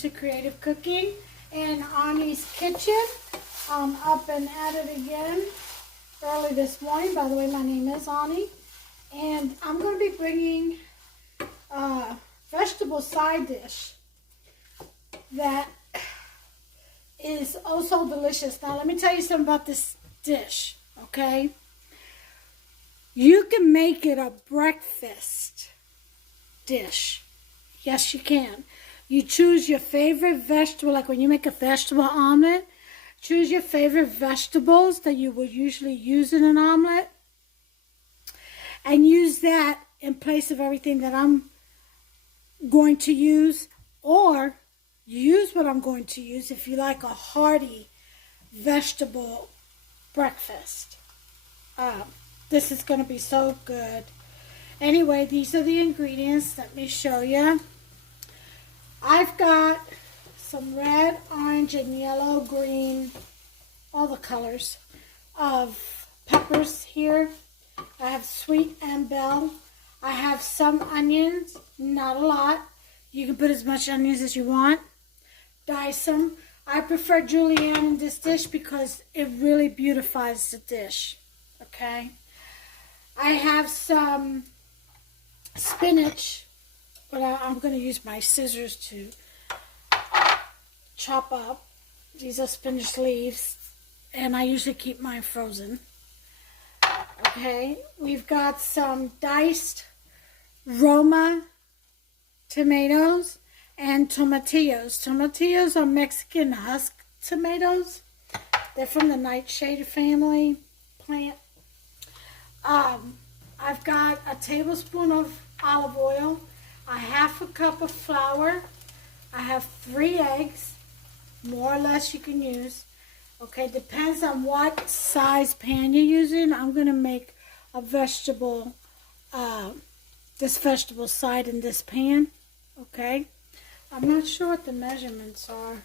to Creative Cooking in Ani's kitchen. I'm up and at it again early this morning. By the way, my name is Ani, and I'm going to be bringing a vegetable side dish that is also delicious. Now, let me tell you something about this dish, okay? You can make it a breakfast dish. Yes, you can. You choose your favorite vegetable, like when you make a vegetable omelet, choose your favorite vegetables that you would usually use in an omelet and use that in place of everything that I'm going to use, or use what I'm going to use if you like a hearty vegetable breakfast. This is going to be so good. Anyway, these are the ingredients. Let me show you. I've got some red, orange, and yellow, green, all the colors of peppers here. I have sweet and bell. I have some onions, not a lot. You can put as much onions as you want. Dice them. I prefer julienne in this dish because it really beautifies the dish. Okay. I have some spinach, but I'm going to use my scissors to chop up. These are spinach leaves, and I usually keep mine frozen. Okay, we've got some diced Roma tomatoes and tomatillos. Tomatillos are Mexican husk tomatoes. They're from the nightshade family plant. I've got a tablespoon of olive oil, a half a cup of flour. I have 3 eggs, more or less you can use. Okay, depends on what size pan you're using. I'm going to make a vegetable, this vegetable side in this pan. Okay, I'm not sure what the measurements are.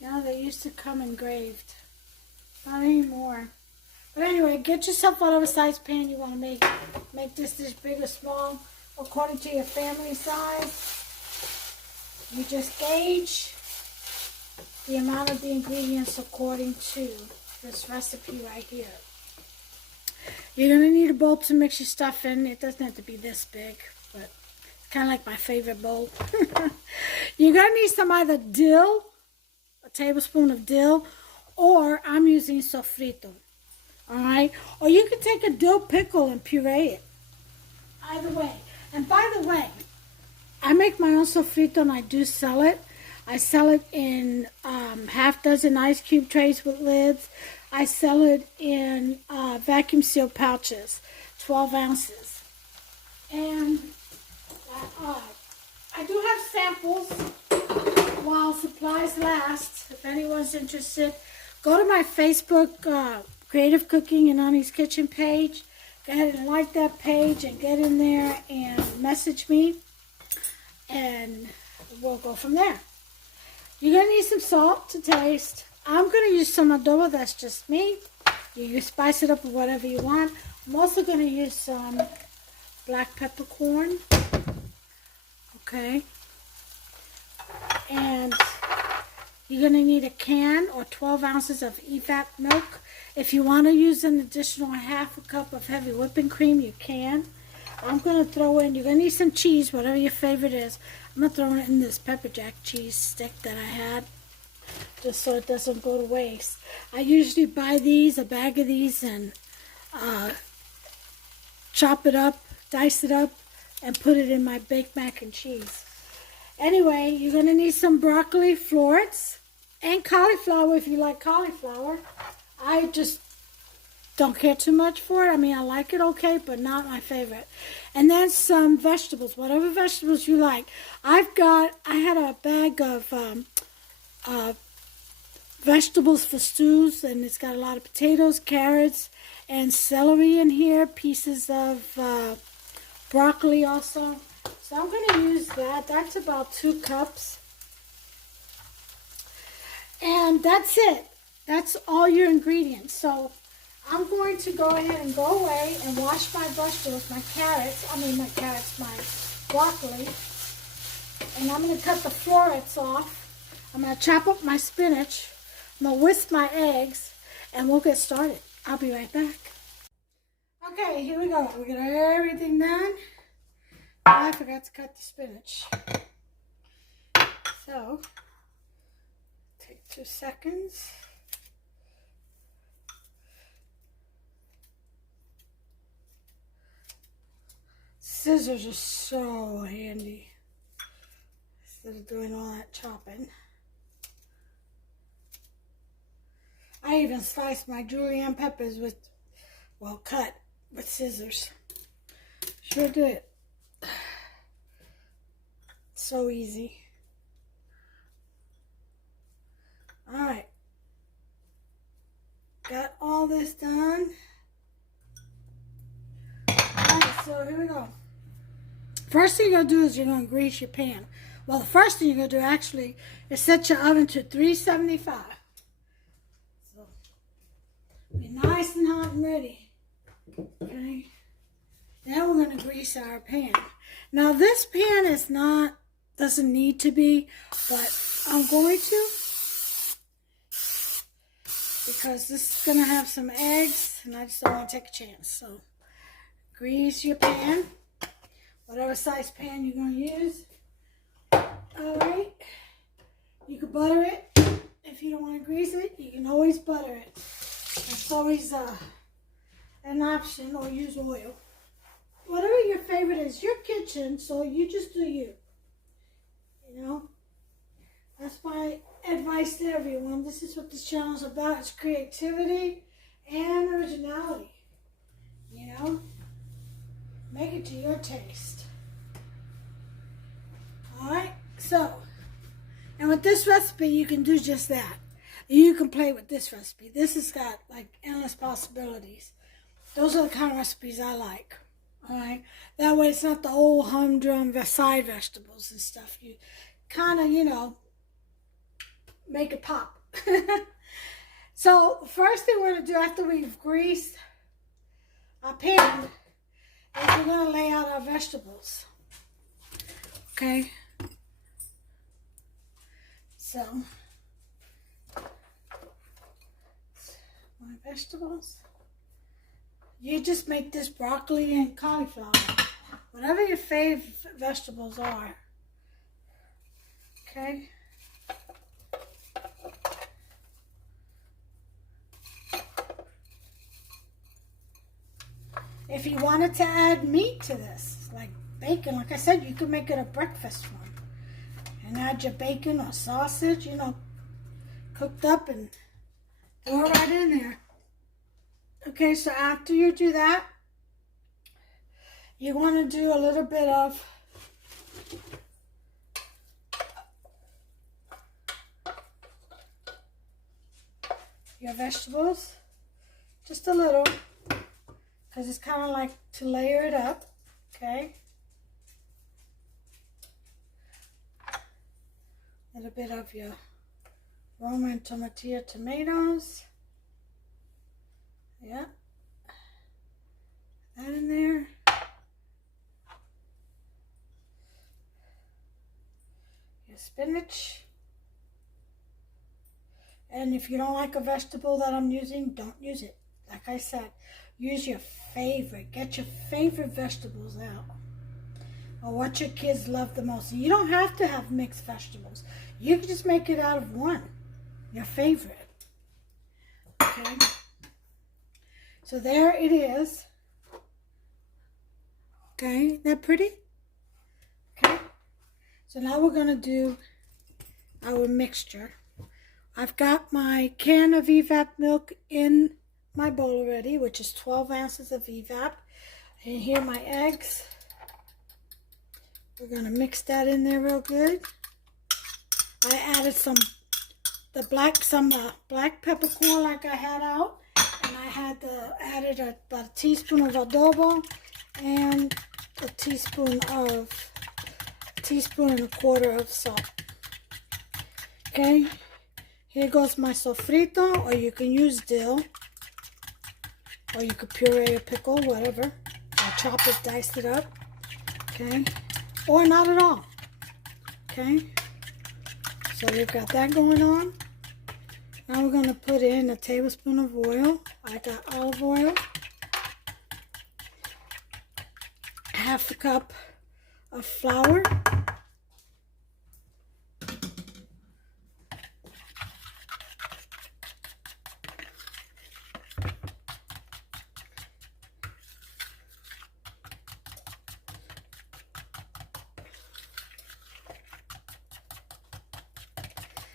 Now they used to come engraved. Not anymore. But anyway, get yourself whatever size pan you want to make. Make this dish big or small according to your family size. You just gauge the amount of the ingredients according to this recipe right here. You're going to need a bowl to mix your stuff in. It doesn't have to be this big, but it's kind of like my favorite bowl. You're going to need some either dill, a tablespoon of dill, or I'm using sofrito. Alright? Or you can take a dill pickle and puree it. Either way. And by the way, I make my own sofrito and I do sell it. I sell it in half dozen ice cube trays with lids. I sell it in vacuum seal pouches, 12 ounces. And I do have samples while supplies last. If anyone's interested, go to my Facebook Creative Cooking in Ani's Kitchen page. Go ahead and like that page and get in there and message me. And we'll go from there. You're going to need some salt to taste. I'm going to use some adobo. That's just me. You can spice it up with whatever you want. I'm also going to use some black peppercorn. Okay. And you're going to need a can or 12 ounces of EVAP milk. If you want to use an additional half a cup of heavy whipping cream, you can. I'm going to throw in, you're going to need some cheese, whatever your favorite is. I'm going to throw in this pepper jack cheese stick that I had, just so it doesn't go to waste. I usually buy these, a bag of these, and chop it up, dice it up, and put it in my baked mac and cheese. Anyway, you're going to need some broccoli florets and cauliflower if you like cauliflower. I just don't care too much for it. I mean, I like it okay, but not my favorite. And then some vegetables, whatever vegetables you like. I had a bag of vegetables for stews, and it's got a lot of potatoes, carrots, and celery in here, pieces of broccoli also. So I'm going to use that. That's about 2 cups. And that's it. That's all your ingredients. So I'm going to go ahead and go away and wash my vegetables, my broccoli. And I'm going to cut the florets off. I'm going to chop up my spinach. I'm going to whisk my eggs. And we'll get started. I'll be right back. Okay, here we go. We got everything done. I forgot to cut the spinach. So, take 2 seconds. Scissors are so handy instead of doing all that chopping. I even sliced my julienne peppers with, well, cut with scissors. Sure did. So easy. Alright. Got all this done. Alright, so here we go. First thing you're going to do is you're going to grease your pan. Well, the first thing you're going to do actually is set your oven to 375. So, be nice and hot and ready. Okay. Now we're going to grease our pan. Now this pan is not, doesn't need to be, but I'm going to. Because this is going to have some eggs and I just don't want to take a chance. So, grease your pan. Whatever size pan you're going to use. Alright. You can butter it. If you don't want to grease it, you can always butter it. It's always an option, or use oil. Whatever your favorite is, your kitchen, so you just do you. You know? That's my advice to everyone. This is what this channel is about. It's creativity and originality. You know? Make it to your taste. Alright, so, and with this recipe, you can do just that. You can play with this recipe. This has got, like, endless possibilities. Those are the kind of recipes I like. Alright? That way it's not the old humdrum side vegetables and stuff. You kind of, you know, make it pop. So, the first thing we're going to do after we've greased our pan is we're going to lay out our vegetables. Okay? So, my vegetables. You just make this broccoli and cauliflower. Whatever your favorite vegetables are. Okay? If you wanted to add meat to this, like bacon, like I said, you could make it a breakfast one. And add your bacon or sausage, you know, cooked up, and throw it right in there. Okay, so after you do that, you want to do a little bit of your vegetables. Just a little. Because it's kind of like to layer it up. Okay. A little bit of your Roma and tomatillo tomatoes. Yeah. That in there. Your spinach. And if you don't like a vegetable that I'm using, don't use it. Like I said, use your favorite. Get your favorite vegetables out. Or what your kids love the most. You don't have to have mixed vegetables. You can just make it out of one. Your favorite. Okay. So there it is. Okay, isn't that pretty? Okay. So now we're going to do our mixture. I've got my can of evap milk in my bowl already, which is 12 ounces of evap. And here are my eggs. We're going to mix that in there real good. I added some black peppercorn like I had out. And I had added about a teaspoon of adobo and a teaspoon and a quarter of salt. Okay. Here goes my sofrito, or you can use dill, or you could puree a pickle, whatever, or chop it, dice it up, okay, or not at all. Okay, so we've got that going on. Now we're going to put in a tablespoon of oil. I got olive oil. Half a cup of flour.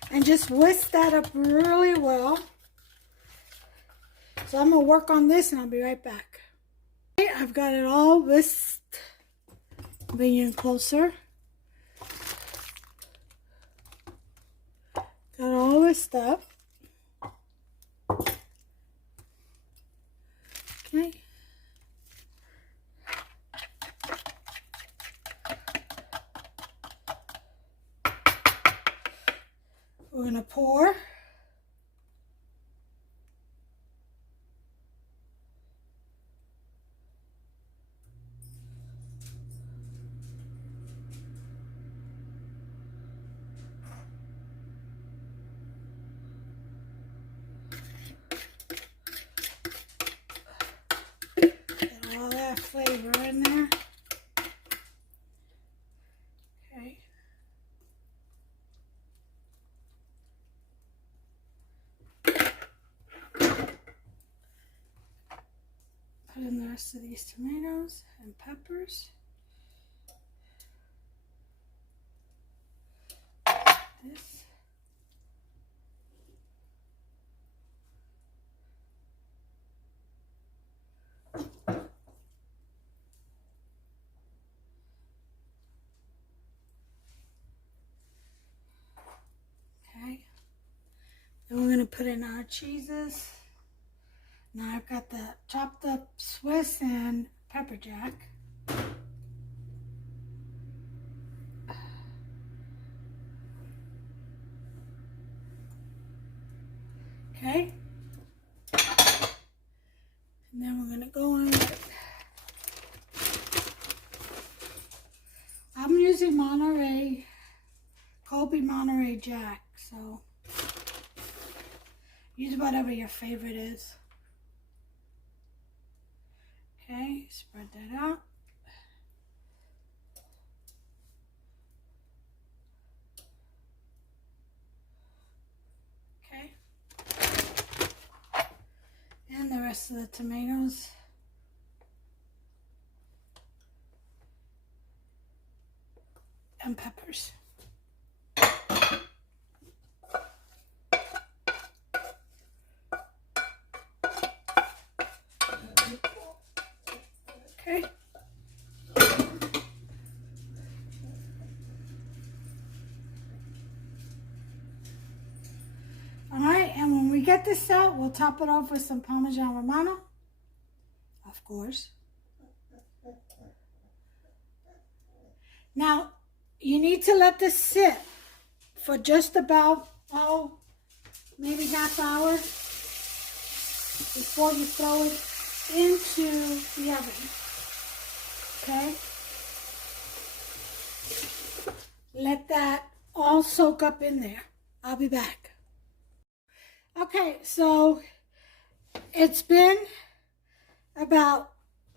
And just whisk that up really well. So I'm going to work on this and I'll be right back. Okay, I've got it all whisked. Bring you in closer. Got it all whisked up. Okay. We're going to pour. Get all that flavor in there. Okay. Put in the rest of these tomatoes and peppers. This. Okay. Then we're going to put in our cheeses. Now I've got the chopped up Swiss and pepper jack. Okay. And then we're going to go in with, I'm using Monterey, Colby Monterey Jack, so use whatever your favorite is. Okay, spread that out. Okay. And the rest of the tomatoes. And peppers. Okay. All right, and when we get this out, we'll top it off with some Parmesan Romano, of course. Now, you need to let this sit for just about, maybe half hour before you throw it into the oven. Okay? Let that all soak up in there. I'll be back. Okay, so it's been about,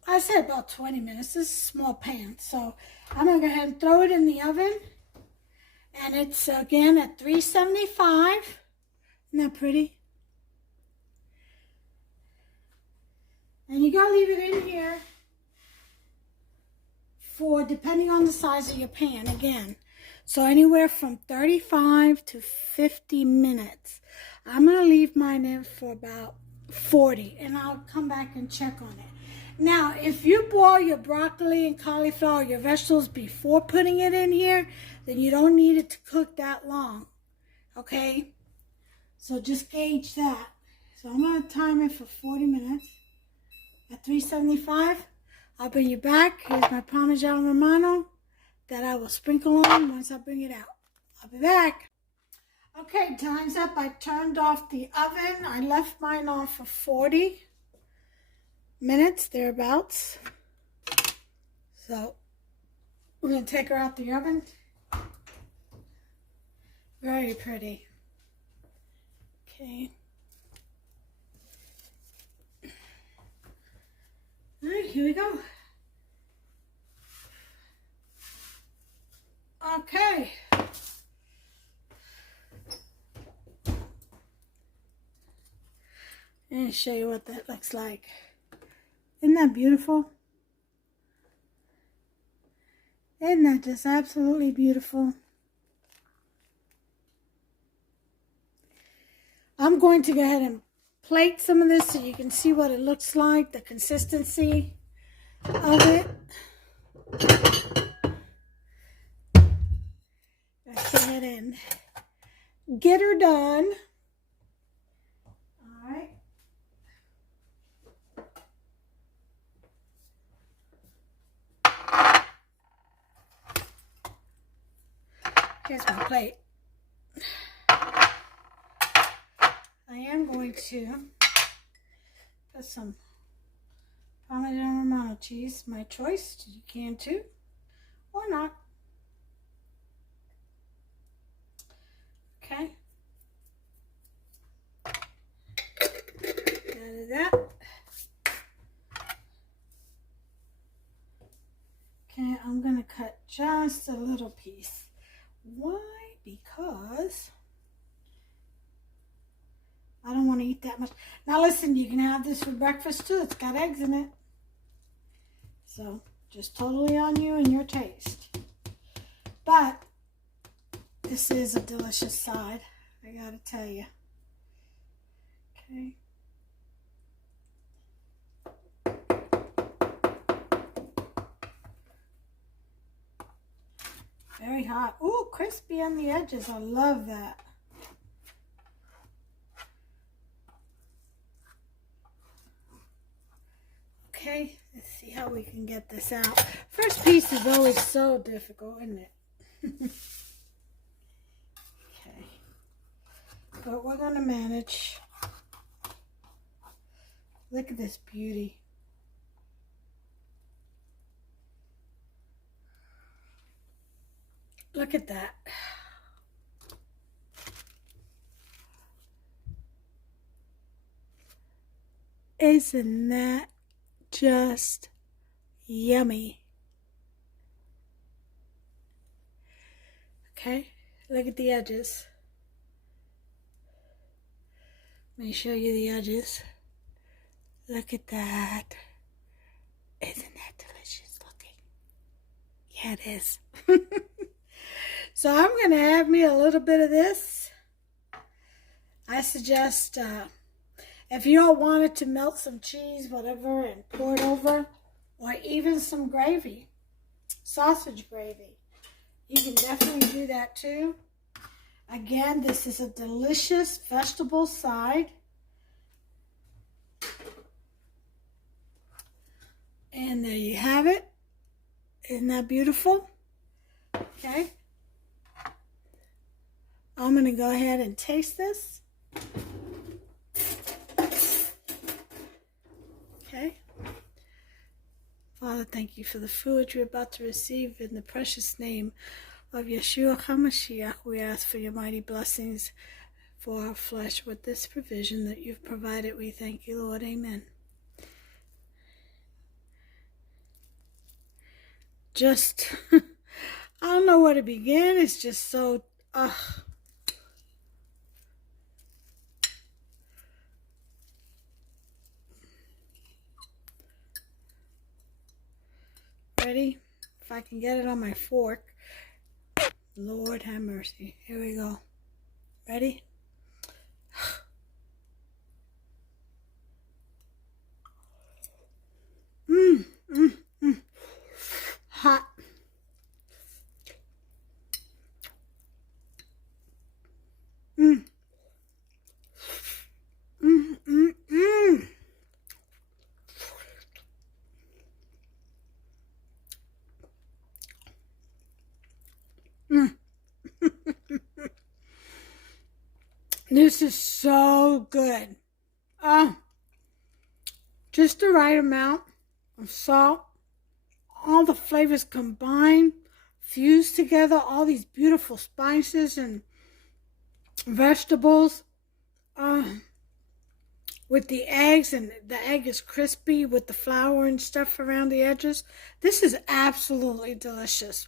I said about 20 minutes. This is a small pan, so I'm going to go ahead and throw it in the oven. And it's, again, at 375. Isn't that pretty? And you got to leave it in here for, depending on the size of your pan, again. So anywhere from 35 to 50 minutes. I'm going to leave mine in for about 40, and I'll come back and check on it. Now, if you boil your broccoli and cauliflower, your vegetables before putting it in here, then you don't need it to cook that long, okay? So just gauge that. So I'm going to time it for 40 minutes at 375. I'll bring you back. Here's my Parmesan Romano that I will sprinkle on once I bring it out. I'll be back. Okay, time's up. I turned off the oven. I left mine on for 40 minutes, thereabouts. So we're going to take her out the oven. Very pretty. Okay. All right, here we go. Okay. And show you what that looks like. Isn't that beautiful? Isn't that just absolutely beautiful? I'm going to go ahead and plate some of this so you can see what it looks like, the consistency of it. Go ahead and get her done. All right. Here's my plate. I am going to put some Parmesan Romano cheese, my choice. You can too, or not. Okay. Add that. Okay, I'm gonna cut just a little piece. Why? Because I don't want to eat that much. Now listen, you can have this for breakfast too. It's got eggs in it. So just totally on you and your taste. But this is a delicious side, I gotta tell you. Okay. Very hot. Ooh, crispy on the edges. I love that. Okay, let's see how we can get this out. First piece is always so difficult, isn't it? Okay. But we're going to manage. Look at this beauty. Look at that. Isn't that just yummy? Okay, look at the edges. Let me show you the edges. Look at that. Isn't that delicious looking? Yeah, it is. So I'm going to add me a little bit of this. I suggest if you all wanted to melt some cheese, whatever, and pour it over, or even some gravy, sausage gravy, you can definitely do that too. Again, this is a delicious vegetable side. And there you have it. Isn't that beautiful? Okay. I'm going to go ahead and taste this. Okay. Father, thank you for the food you're about to receive. In the precious name of Yeshua HaMashiach, we ask for your mighty blessings for our flesh with this provision that you've provided. We thank you, Lord. Amen. Just, I don't know where to begin. It's just so, Ready? If I can get it on my fork. Lord have mercy. Here we go. Ready? Hot. This is so good. Just the right amount of salt. All the flavors combined, fused together, all these beautiful spices and vegetables with the eggs, and the egg is crispy with the flour and stuff around the edges. This is absolutely delicious.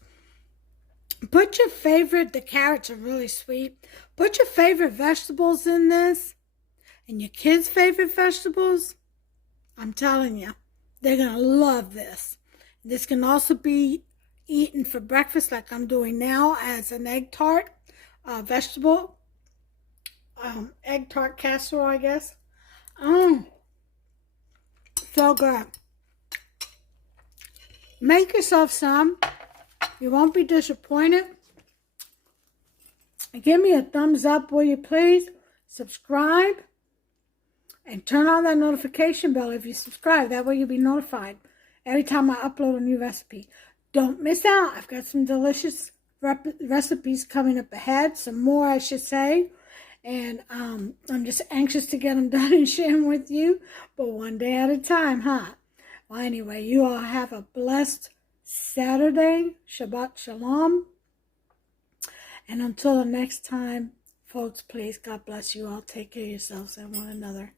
Put your favorite, the carrots are really sweet. Put your favorite vegetables in this and your kids' favorite vegetables. I'm telling you, they're going to love this. This can also be eaten for breakfast like I'm doing now as an egg tart, vegetable, egg tart casserole, I guess. So good. Make yourself some. You won't be disappointed. Give me a thumbs up, will you please? Subscribe. And turn on that notification bell if you subscribe. That way you'll be notified every time I upload a new recipe. Don't miss out. I've got some delicious recipes coming up ahead. Some more, I should say. And I'm just anxious to get them done and share them with you. But one day at a time, huh? Well, anyway, you all have a blessed Saturday. Shabbat Shalom. And until the next time, folks, please, God bless you all. Take care of yourselves and one another.